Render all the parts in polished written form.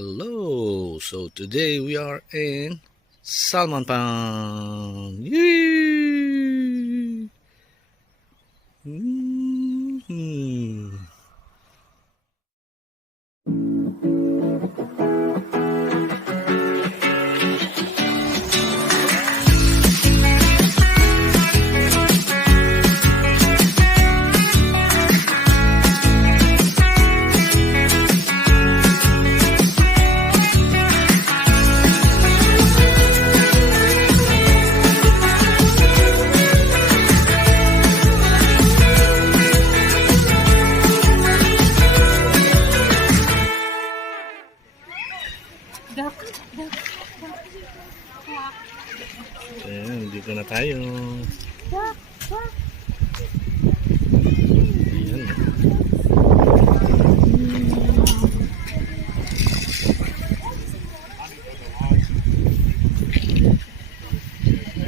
Hello. So today we are in Salmon Pond. Yay! Mhm. Ayan, dito na tayo. Ayan.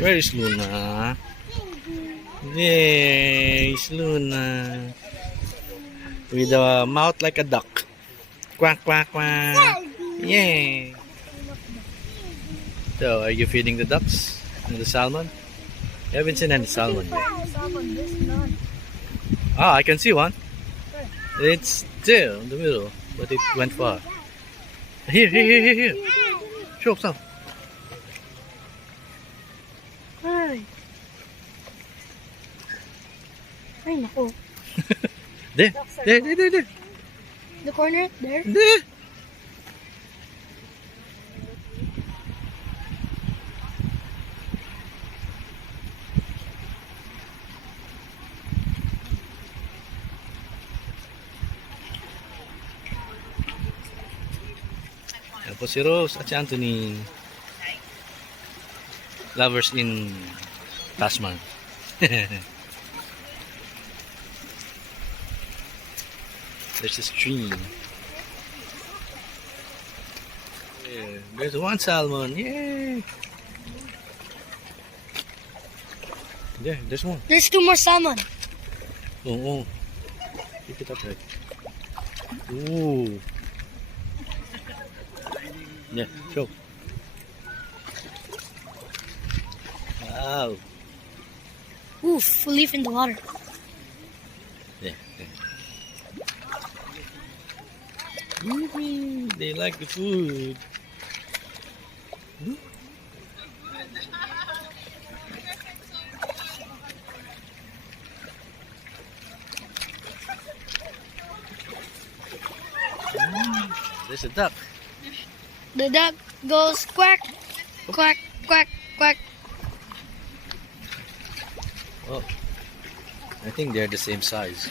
Where is Luna? Yay, it's Luna. With a mouth like a duck. Quack, quack, quack. Yay. So, are you feeding the ducks and the salmon? You haven't seen any salmon yet. Ah, I can see one. It's there in the middle, but it went far. Here. Show some. Ay. Ay, naku. There. The corner, there. There. Yan po si Rose at si Anthony. Lovers in Tasman. There's a stream. Yeah, there's one salmon. Yay! There's one. There's 2 more salmon. Oh. Pick it up right. Ooh. Yeah, show. Wow. Ooh, full leaf in the water. Yeah. Woohoo! They like the food. There's a duck. The duck goes quack, quack, quack, quack. Oh, I think they're the same size.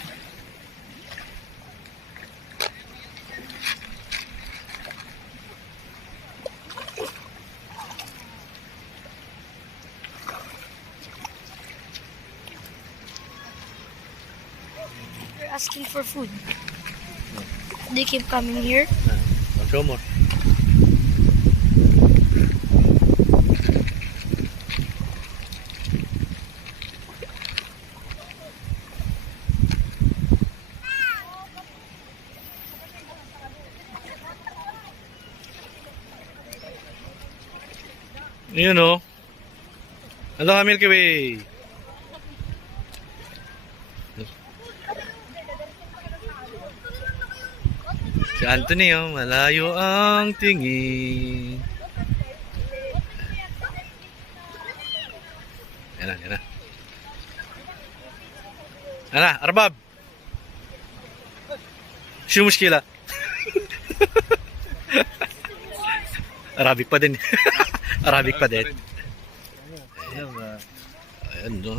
They're asking for food. They keep coming here. I'll show more. You know. Aloha Milky Way. Si Anthony, oh, malayo ang tingin. Yan na. Ana, Arbab. Shoo mushkila. Arabic pa din. Arabic pa din. Ayan, no.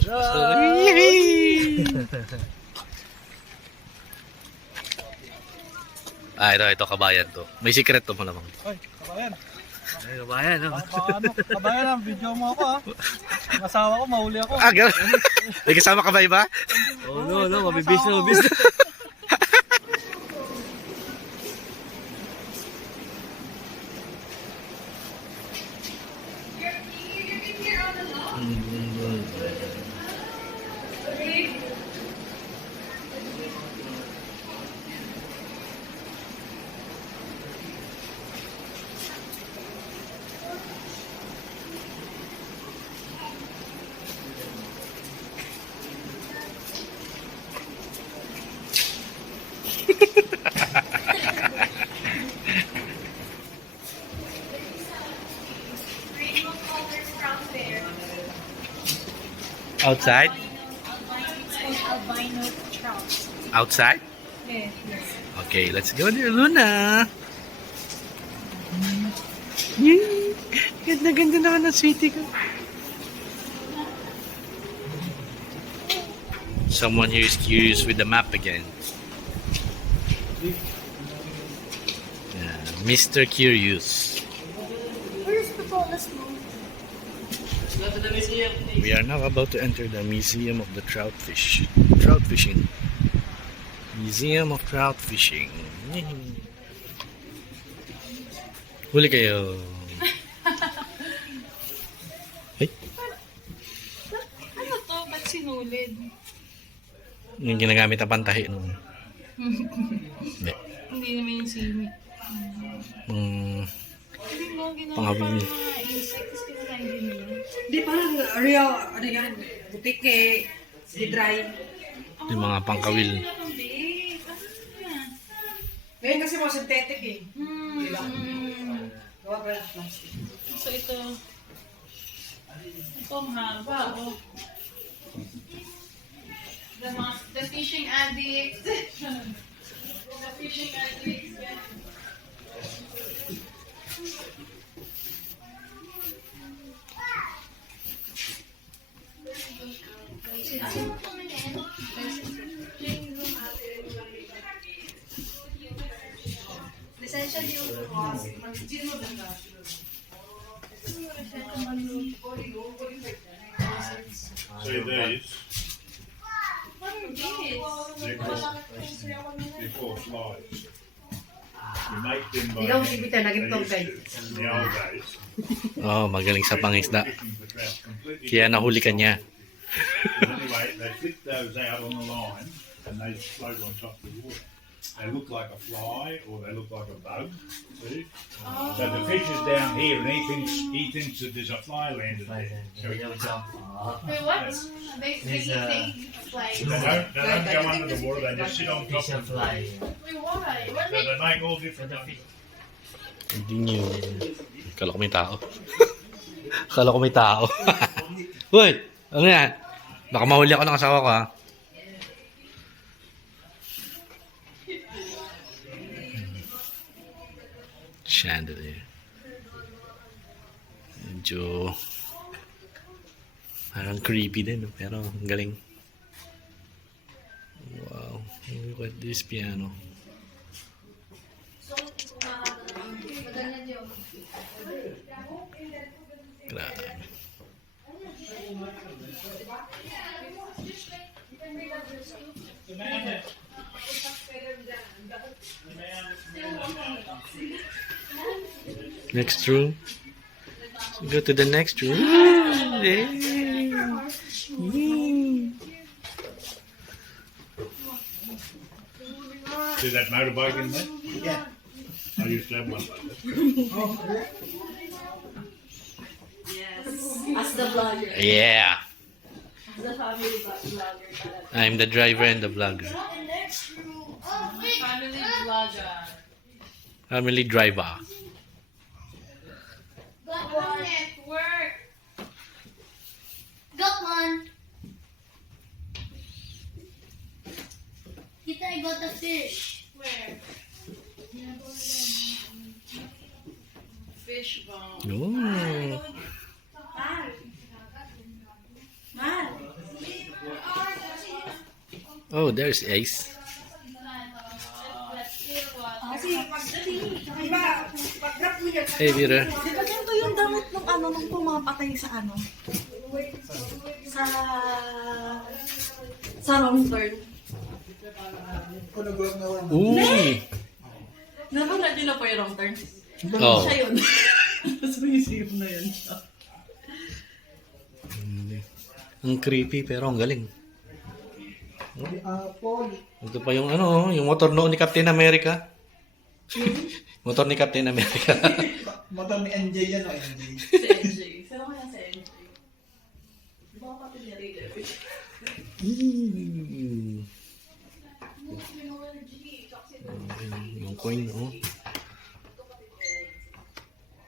Ito, kabayan to. May secret to mo namang. Ay, kabayan. Ay, kabayan, no? Kabayan, video mo ako ha. Ang asawa ko, mahuli ako. Ah, gano'n. May kasama ka ba iba? Oh, no, mabibis na. Outside? It's called albino trout. Outside? Yes. Okay, let's go there, Luna. Yay! Ganda-ganda naman ang sweetie ko. Someone here is curious with the map again. Yeah, Mr. Curious. Where's the bonus move? We are now about to enter the Museum of the Trout Fish. Trout fishing. Museum of Trout Fishing. Huli kayo. Ay, Ano to? Ba't sinulid? yung ginagamit na pantahi nun. Hindi. Hindi naman yung simi. Hindi mo ginawa Pangabili. mga insects kinakain din nila. Di parang real, ano yan, butike, si dry. Yung mga pangkawil. Ngayon kasi mga synthetic eh. Gawa pa ng plastic. So ito ang haba. Oh. The fishing addicts. The fishing addicts. Lisensya di See these? They're called flies. You make them by Ikaw hand. si Peter, naging They tong guy. used to, in the old days. Oh, magaling sa pangisda. Fishing for trout completely Kaya nahuli ka niya. different. Anyway, they flip those out on the line and they float on top of the water. They look like a fly or they look like a bug. See? So the fish is down here and he thinks that there's a fly landed there. So Wait, what? They like they don't go under the water, they just sit on top Fish of and the fly. wait, why? What So they make all different ones. Hindi niyo. Kala ko may tao. Kala ko may tao. Uy! Ano yan? Baka mahuli ako ng asawa ko, ha? Chandelier. Medyo parang creepy din, no? Pero ang galing. Wow. Look at this piano. Grabe. Next room. So go to the next room. Yay. Yay. See that motorbike in there? Yeah. I used to have one like that. As the vlogger. Yeah. As the family vlogger. I'm the driver and the vlogger. family vlogger? Family driver. Got one at work. Got one. Kita, I got a fish. Where? Fish bone. Oh. Oh, there's Ace. Hey, Vera. Di ba ganito yung damit ng ano, nung pumapatay sa ano? Sa... Sa wrong turn. Ooh. Napanood nyo na po yung wrong turn? Oh. Siya yun. Tapos museum na yun siya. Ang creepy pero ang galing. Ito pa yung ano, yung motor noon ni Captain America. Motor ni Captain America. Motor ni NJ yan o NJ. Si NJ. Sino kaya si NJ? Di ba kapatid niya Raider? Yung coin, no?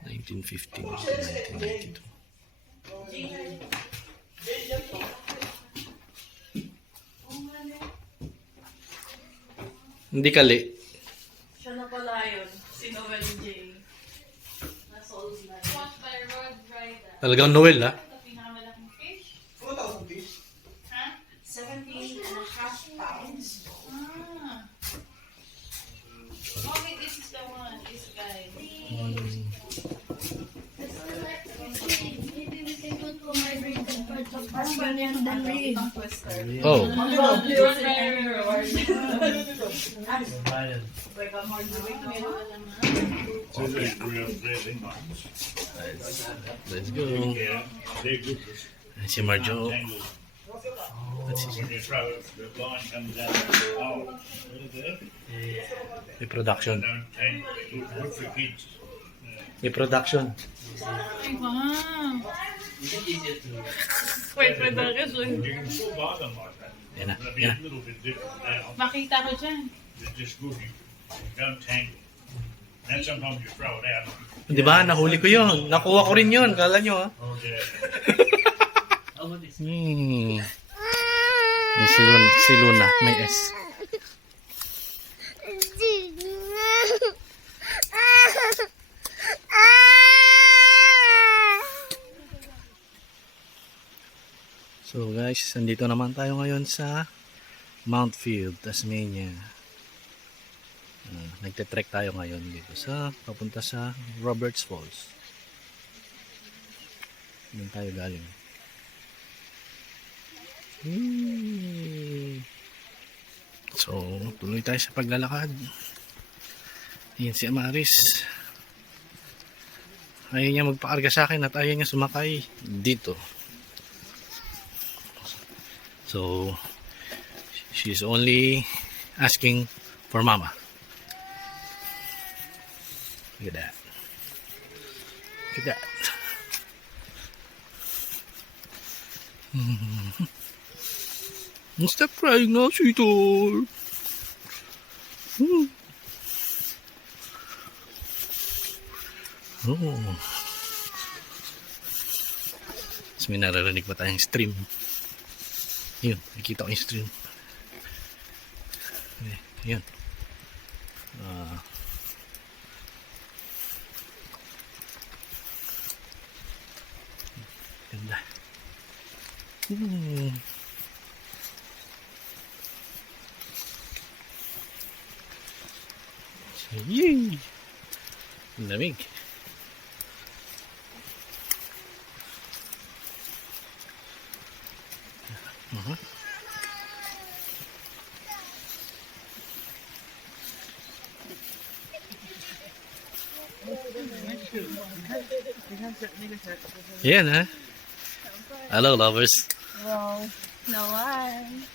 1915 1992. Hindi kali. Siya na pala yun. Si Noel J. Nasolve na. Watch by Rod Ryder. Talagang Noel, ha? Ito pinakamalaking fish. 17.5 pounds. Ah. Okay, this is the one. This guy. Maybe we can put commemorated part of husband and then read. Oh. Rod Ryder. Like a more doing So these real deadly ones. Let's go. Yeah, they're good for Si Marjo. tangled. Let's see. When you throw it, the line comes out of the hole. May production. Don't tangle. Good for kids. May production. Ay, wow. Wait, production. You can still buy them like that. Yan na. They'll be Yan a na. little bit different now. Makita ko dyan. They're just good. You don't tangle. And sometimes you throw it out. Di ba? Nahuli ko yun. Nakuha ko rin yun. Kala nyo, ha? Yeah. Yung si Luna. May S. So guys, nandito naman tayo ngayon sa Mount Field, Tasmania. Nagte-trek tayo ngayon dito sa papunta sa Roberts Falls. Doon tayo galing. So, tuloy tayo sa paglalakad. Ayan si Amaris. Ayaw niya magpakarga sa akin at ayaw niya sumakay dito. So, she's only asking for mama. Look at that. Look at that. Stop crying now, sweetheart. Oh. Tapos may nararinig pa tayong stream. Yun, nakikita ko yung stream. Yun. Ganda. Yay! Lamig. Yan, ha? Hello, lovers. Wow. Naman.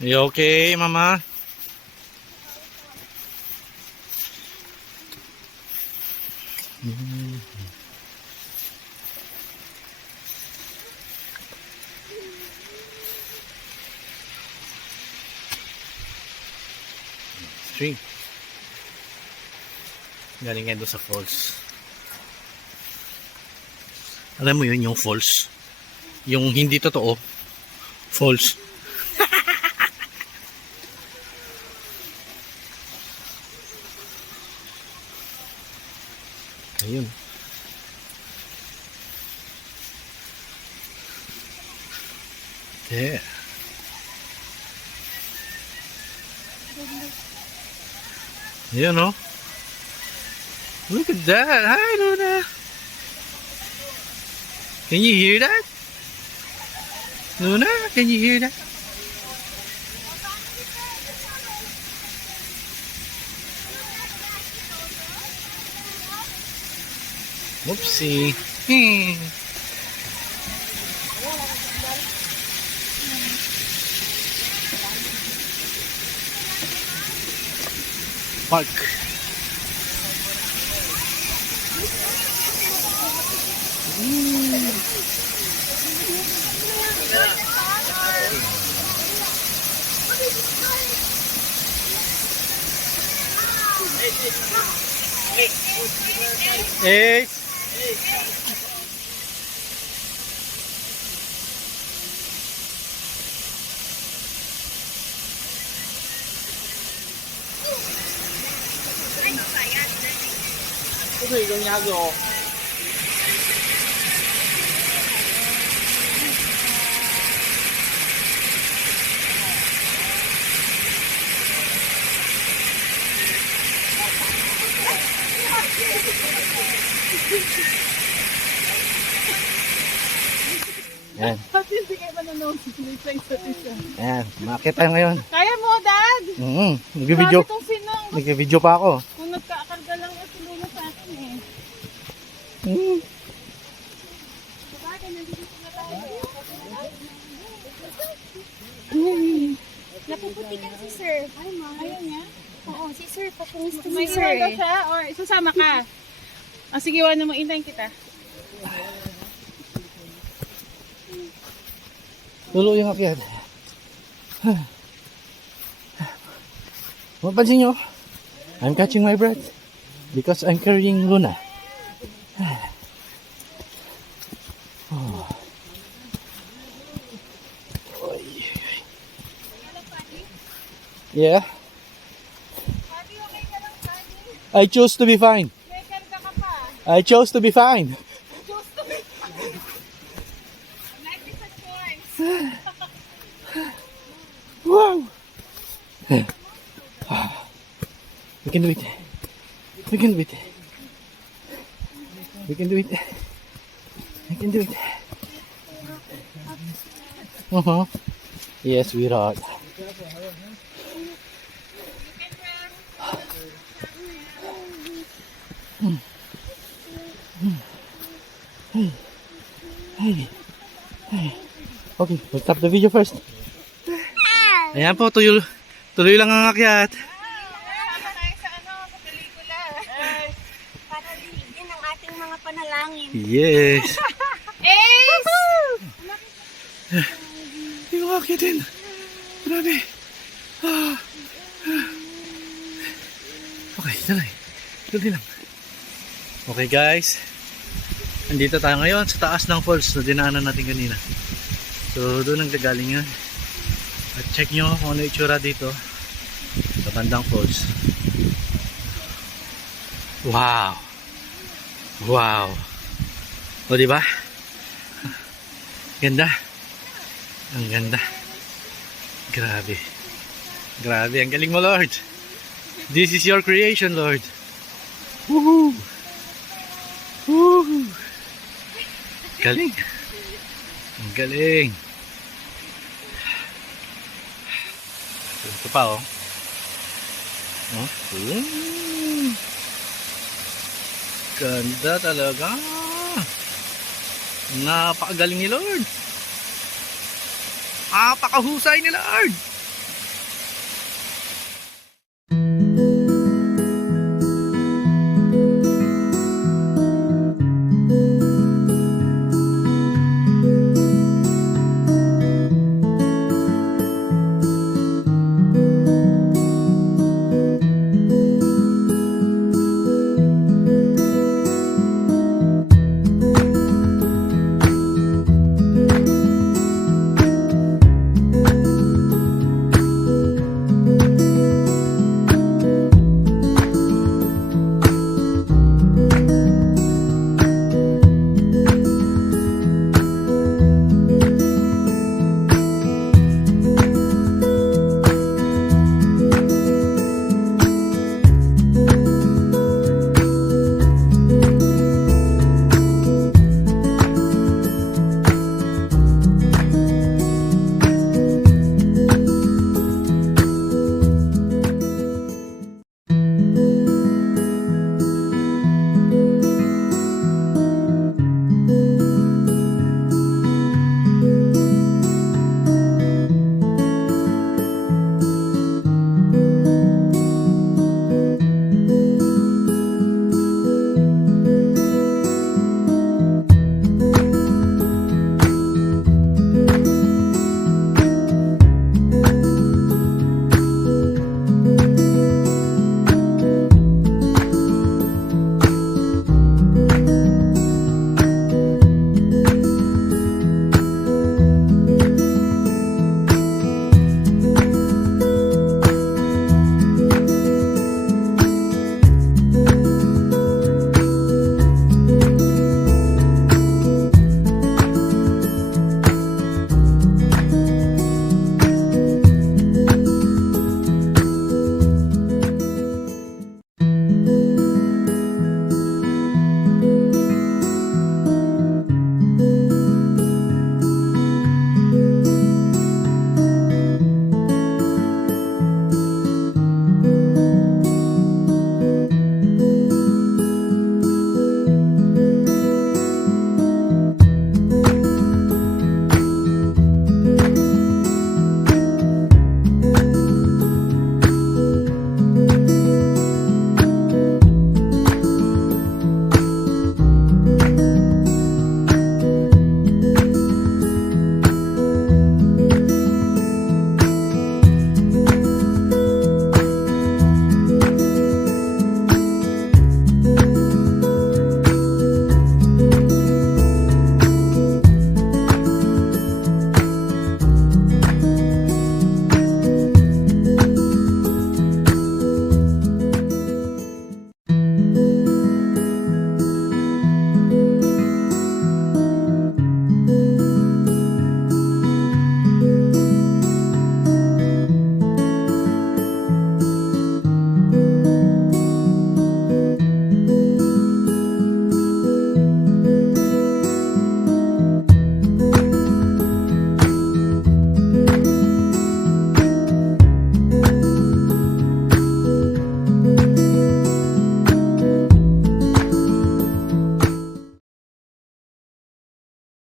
You okay, mama? Stream. Galing nga doon sa falls. Alam mo yun, yung falls. Yung hindi totoo. Falls. Ayun. Yeah. Ayun, oh. Look at that. Hi, Luna. Can you hear that? Luna, can you hear that? Whoopsie. Park. Hey. 不可以扔鸭子哦。 Yan. At hindi kayo manonood sa isa't isa. Yan. Makakita tayo ngayon. Kaya mo, Dad! Nag-video. Grabe tong sinong. Nag-video pa ako. Kung nagkakarga lang yung tulungan sa akin eh. Sabagay, nandito na tayo. Napuputikan si sir. Ay, ma. Ayun niya. Oo, si sir. Papunis to May si sir. iwan siya or susama ka? Ah, sige, iwan mo. Intayin kita. Tulo yung akyat. Mapansin nyo, I'm catching my breath because I'm carrying Luna. Oh. Yeah. I chose to be fine. May karga ka pa. I chose to be fine. Life is a choice. Wow. We can do it. We can do it. We can do it. We can do it. Yes, we are. Okay, we'll stop the video first. Ayan po, tuloy lang ang akyat. Sama tayo sa sa pelikula. Para din ang ating mga panalangin. Yes. Ace! Hindi ko akyatin. Grabe. Okay, tuloy lang. Okay guys, andito tayo ngayon sa taas ng falls na dinaanan natin kanina. So doon ang gagaling yan. At check nyo kung ano itsura dito sa bandang falls. Wow. Wow. O diba? Ganda. Ang ganda. Grabe. Grabe, ang galing mo, Lord. This is your creation, Lord. Woohoo! Woohoo! Galing. Ang galing. Ito pa, oh. Oh. Ganda talaga. Napakagaling ni Lord. Napakahusay ni Lord.